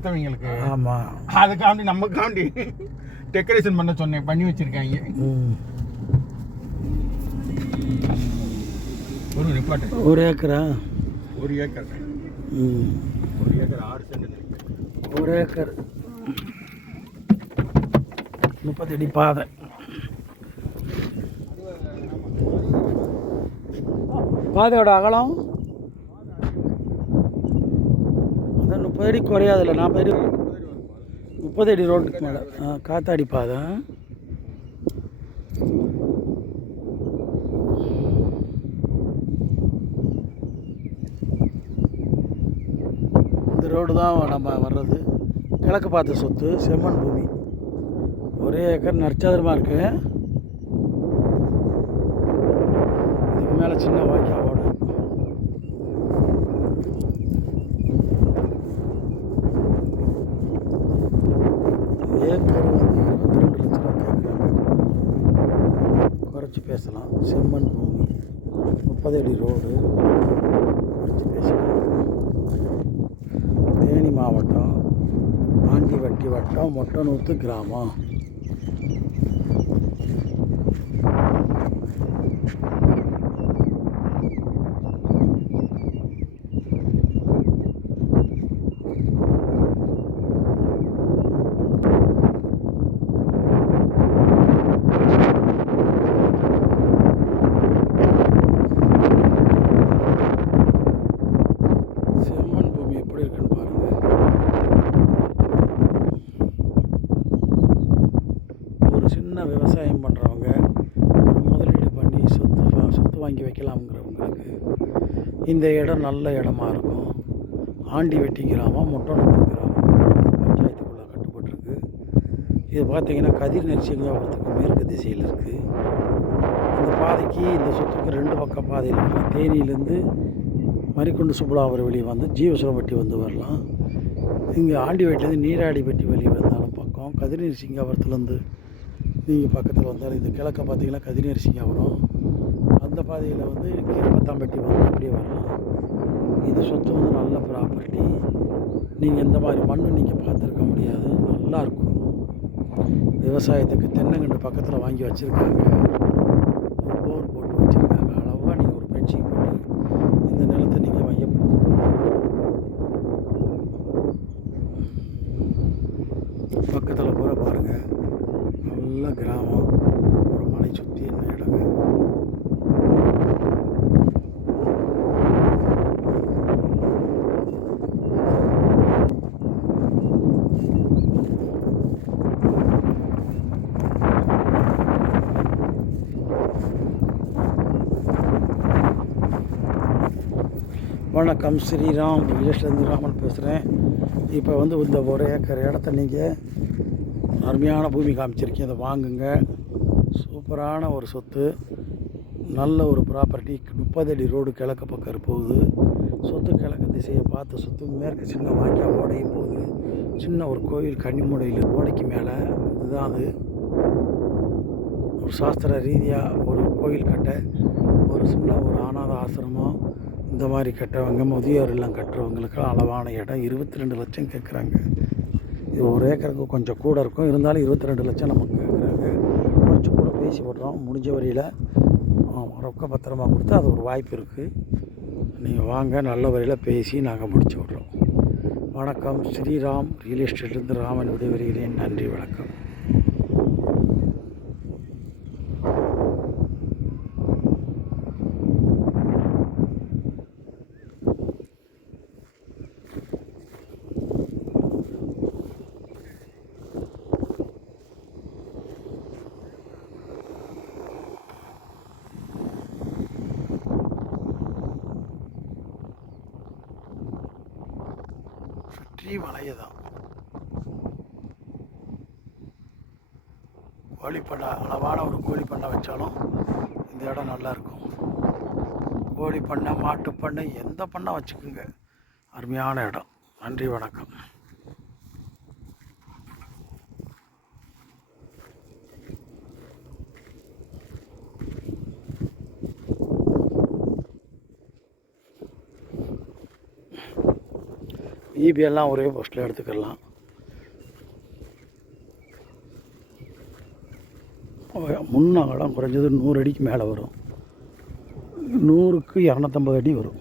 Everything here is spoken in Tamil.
அடுத்தவங்களுக்கு. ஆமாம், அதுக்காண்டி நமக்காண்டி டெக்கரேஷன் பண்ண சொன்னேன், பண்ணி வச்சுருக்காங்க. ஒரு நிப்பாட்டு. 1 ஏக்கரா? 1 ஏக்கர். 1 acre 6 send. 1 ஏக்கர் 30 அடி பாதை. பாதையோட அகலம் அதான் 30 அடி குறையாதுல்ல, 40 அடி 30 அடி ரோட்டுக்கு மேலே. காத்தாடி பாதை. இந்த ரோடு தான் நம்ம வர்றது. கிழக்கு பார்த்த சொத்து, செம்மண் பூமி. 1 ஏக்கர் நற்சாதரமாக இருக்குது. இதுக்கு மேலே சின்ன வாய்க்காவோட. ஏக்கர் வந்து 22 லட்சம் ரூபா கேட்குறாங்க. குறைச்சி பேசலாம். செம்மண் பூமி, 30 அடி ரோடு, குறைச்சி பேசலாம். தேனி மாவட்டம், ஆண்டிவட்டி வட்டம், மொட்டனூத்து கிராமம். செம்மண் பூமி எப்படி இருக்குன்னு பாருங்கள். ஒரு சின்ன விவசாயம் பண்ணுறவங்க, ஒரு முதலீடு பண்ணி சொத்து வாங்கி வைக்கலாம்ங்கிறவங்களுக்கு இந்த இடம் நல்ல இடமா இருக்கும். ஆண்டிவட்டி கிராமம், மொட்டனூத்து கிராமம், பஞ்சாயத்துக்குள்ளே கட்டுப்பட்டுருக்கு. இது பார்த்திங்கன்னா கதிர் நரசிங்காபுரத்துக்கு மேற்கு திசையில் இருக்குது. இந்த பாதைக்கு, இந்த சொத்துக்கு 2 பக்கம் பாதையில் வரலாம். தேனியிலேருந்து மரிக்குண்டு சுப்புலாவர் வெளியே வந்து ஜீவசுரம்பட்டி வந்து வரலாம். இங்கே ஆண்டிவட்டிலேருந்து நீராடிப்பட்டி வெளியே வந்தாலும் பக்கம். கதிர்நீர் சிங்காபுரத்துலேருந்து நீங்கள் பக்கத்தில் வந்தாலும், இந்த கிழக்க பார்த்தீங்கன்னா கதிர்நீர் சிங்காபுரம். அந்த பாதையில் வந்து கீரப்பத்தாம்பட்டி வந்து அப்படியே வரலாம். இது சொத்து வந்து நல்ல ப்ராப்பர்ட்டி. நீங்கள் இந்த மாதிரி மண் நீங்கள் பார்த்துருக்க முடியாது. நல்லாயிருக்கும். விவசாயத்துக்கு தென்னங்கன்று பக்கத்தில் வாங்கி வச்சுருக்காங்க. ஒரு போர் போட்டு வச்சுருக்காங்க. அளவாக நீங்கள் ஒரு பென்சிங் பண்ணி இந்த நிலத்தை நீங்கள் மையப்படுத்தலாம். பக்கத்தில் பூரா பாருங்கள், நல்ல கிராமம், ஒரு மலை சுற்றி என்ன இடங்க. வணக்கம், ஸ்ரீராம் ரியல்எஸ்டேட்லேருந்து ராமன் பேசுகிறேன். இப்போ வந்து இந்த 1 ஏக்கர் இடத்த நீங்கள் அருமையான பூமி காமிச்சிருக்கீங்க. அதை வாங்குங்க. சூப்பரான ஒரு சொத்து, நல்ல ஒரு ப்ராப்பர்ட்டி. 30 அடி ரோடு கிழக்கு பக்கம் போகுது. சொத்து கிழக்கு திசையை பார்த்த சொத்து. மேற்கு சின்ன வாய்க்கால் ஓடையும் போகுது. சின்ன ஒரு கோயில் கன்னிமுடையில் ஓடைக்கு மேலே. இதுதான் அது. ஒரு சாஸ்திர ரீதியாக ஒரு கோயில் கட்ட, ஒரு சின்ன ஒரு அநாத ஆசிரமம் இந்த மாதிரி கட்டுறவங்க, முதியோர் எல்லாம் கட்டுறவங்களுக்கெல்லாம் அளவான இடம். 22 லட்சம் கேட்குறாங்க. இது 1 ஏக்கருக்கு கொஞ்சம் கூட இருக்கும். இருந்தாலும் 22 லட்சம் நமக்கு கேட்குறாங்க. கொஞ்சம் கூட பேசி விட்றோம். முடிஞ்ச வரையில் ரொக்க பத்திரமா கொடுத்து அது ஒரு வாய்ப்பு இருக்குது. நீங்கள் வாங்க, நல்ல வரையில் பேசி நாங்கள் முடிச்சு விட்றோம். வணக்கம், ஸ்ரீராம் ரியல் எஸ்டேட்லேருந்து ராமன் விடைபெறுகிறேன். நன்றி, வணக்கம். சுற்றி மலையை தான். கோழி பண்ணை, அளவான ஒரு கோழி பண்ணை வச்சாலும் இந்த இடம் நல்லாயிருக்கும். கோழி பண்ணை, மாட்டு பண்ணை, எந்த பண்ணை வச்சுக்கோங்க, அருமையான இடம். நன்றி, வணக்கம். ஈபி எல்லாம் ஒரே போஸ்ட்டில் எடுத்துக்கலாம். முன்ன இடம் குறைஞ்சது 100 அடிக்கு மேலே வரும். 100க்கு 250 அடி வரும்.